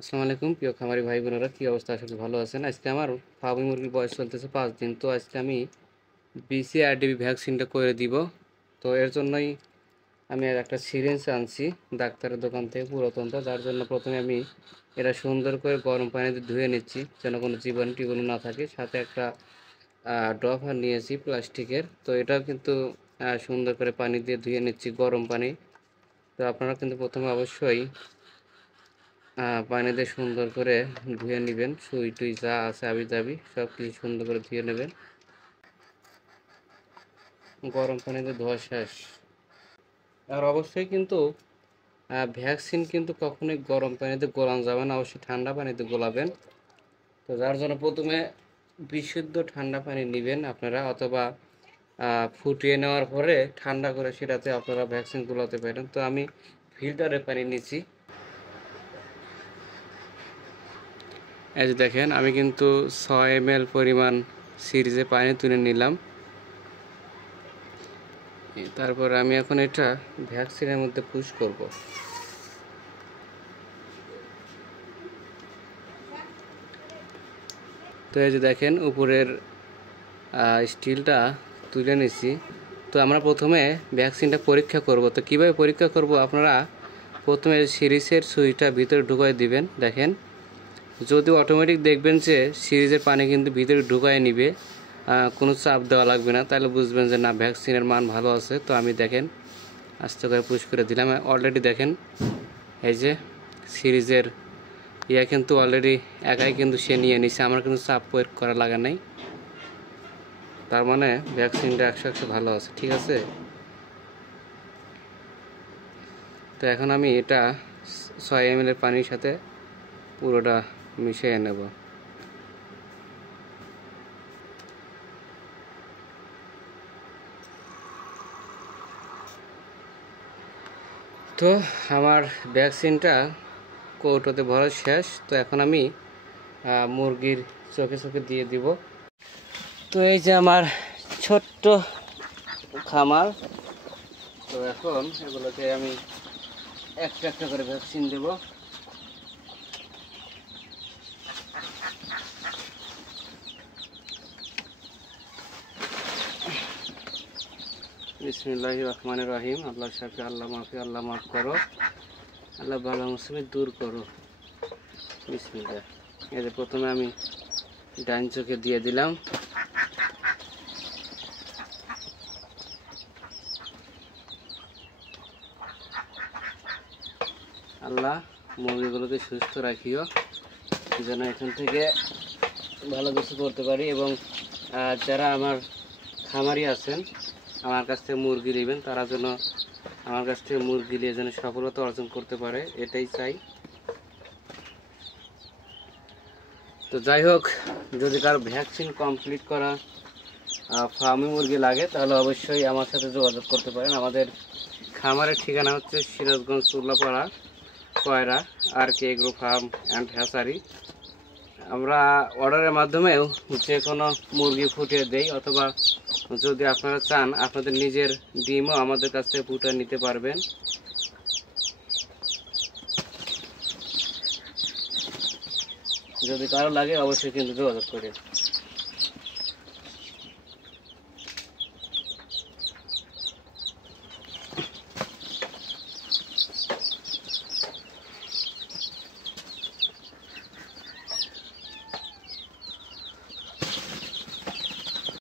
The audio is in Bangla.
আসসালামু আলাইকুম প্রিয় খামারি ভাই বোনেরা, কী অবস্থা? আসলে ভালো আছেন। আজকে আমার ফার্মি মুরগির বয়স চলতেছে 5 দিন। তো আজকে আমি BCRDB ভ্যাকসিনটা করে দিব। তো এর জন্যই আমি আর একটা সিরিঞ্জ আনছি ডাক্তারের দোকান থেকে, পুরাতনটা, যার জন্য প্রথমে আমি এটা সুন্দর করে গরম পানিতে ধুয়ে নিচ্ছি যেন কোনো জীবাণু টিবাণু না থাকে। সাথে একটা ড্রপার নিয়েছি প্লাস্টিকের। তো এটাও কিন্তু সুন্দর করে পানি দিয়ে ধুয়ে নিচ্ছি, গরম পানি। তো আপনারা কিন্তু প্রথমে অবশ্যই পানি দিয়ে সুন্দর করে ধুয়ে নেবেন, সুই টুই যা আছে আবি যাবি সব কিছু সুন্দর করে ধুয়ে নেবেন। গরম পানিতে ধোয়া শেষ। আর অবশ্যই কিন্তু ভ্যাকসিন কিন্তু কখনোই গরম পানিতে গোলানো যাবে না, অবশ্যই ঠান্ডা পানিতে গোলাবেন। তো যার জন্য প্রথমে বিশুদ্ধ ঠান্ডা পানি নেবেন আপনারা, অথবা ফুটিয়ে নেওয়ার পরে ঠান্ডা করে সেটাতে আপনারা ভ্যাকসিন গোলাতে পারেন। তো আমি ফিল্টারে পানি নিচ্ছি। এই যে দেখেন, আমি কিন্তু 6 ml পরিমাণ সিরিজে পানি তুলে নিলাম। তারপর আমি এখন এটা ভ্যাকসিনের মধ্যে পুশ করব। তো এই যে দেখেন, উপরের স্টিলটা তুলে নিছি। তো আমরা প্রথমে ভ্যাকসিনটা পরীক্ষা করব। তো কিভাবে পরীক্ষা করব, আপনারা প্রথমে সিরিজের সুইটা ভিতরে ঢুকাই দিবেন। দেখেন, যদি অটোমেটিক দেখবেন যে সিরিজের পানি কিন্তু ভিতরে ঢুকায় নিবে, কোনো চাপ দেওয়া লাগবে না, তাহলে বুঝবেন যে না, ভ্যাকসিনের মান ভালো আছে। তো আমি দেখেন আস্তে করে পুশ করে দিলাম। অলরেডি দেখেন এই যে সিরিজের কিন্তু অলরেডি একাই কিন্তু সে নিয়ে নিছে, আমার কিন্তু চাপ প্রয়োগ করা লাগা নাই। তার মানে ভ্যাকসিনটা 100% ভালো আছে, ঠিক আছে। তো এখন আমি এটা 6 ml পানির সাথে পুরোটা মিশিয়ে নেব। তো আমার ভ্যাকসিনটা কৌটোতে ভরা শেষ। তো এখন আমি মুরগির চোখে চোখে দিয়ে দিব। তো এই যে আমার ছোট্ট খামার। তো এখন এগুলোকে আমি একটা একটা করে ভ্যাকসিন দেব। বিসমিল্লাহির রহমানির রহিম। আল্লাহ শাফি, আল্লাহ মাফি, আল্লাহ মাফ করো, আল্লাহ বালা মুসিবত দূর করো। বিসমিল্লাহ। এই যে প্রথমে আমি ডান চোখে দিয়ে দিলাম। আল্লাহ মুরগিগুলোকে সুস্থ রাখিও, যেন এখান থেকে ভালো কিছু করতে পারি। এবং যারা আমার খামারি আছেন, আমার কাছ থেকে মুরগি নেবেন, তারা যেন আমার কাছ থেকে মুরগি নিয়ে যেন সফলতা অর্জন করতে পারে, এটাই চাই। তো যাই হোক, যদি কারো ভ্যাকসিন কমপ্লিট করা ফার্মি মুরগি লাগে, তাহলে অবশ্যই আমার সাথে যোগাযোগ করতে পারেন। আমাদের খামারের ঠিকানা হচ্ছে সিরাজগঞ্জ চুল্লাপাড়া, কয়রা RK agro farm and hatchery. আমরা অর্ডারের মাধ্যমেও যে কোনো মুরগি ফুটিয়ে দেই, অথবা যদি আপনারা চান আপনাদের নিজের ডিমও আমাদের কাছ থেকে ফুটিয়ে নিতে পারবেন। যদি কারো লাগে অবশ্যই কিন্তু যোগাযোগ করেন।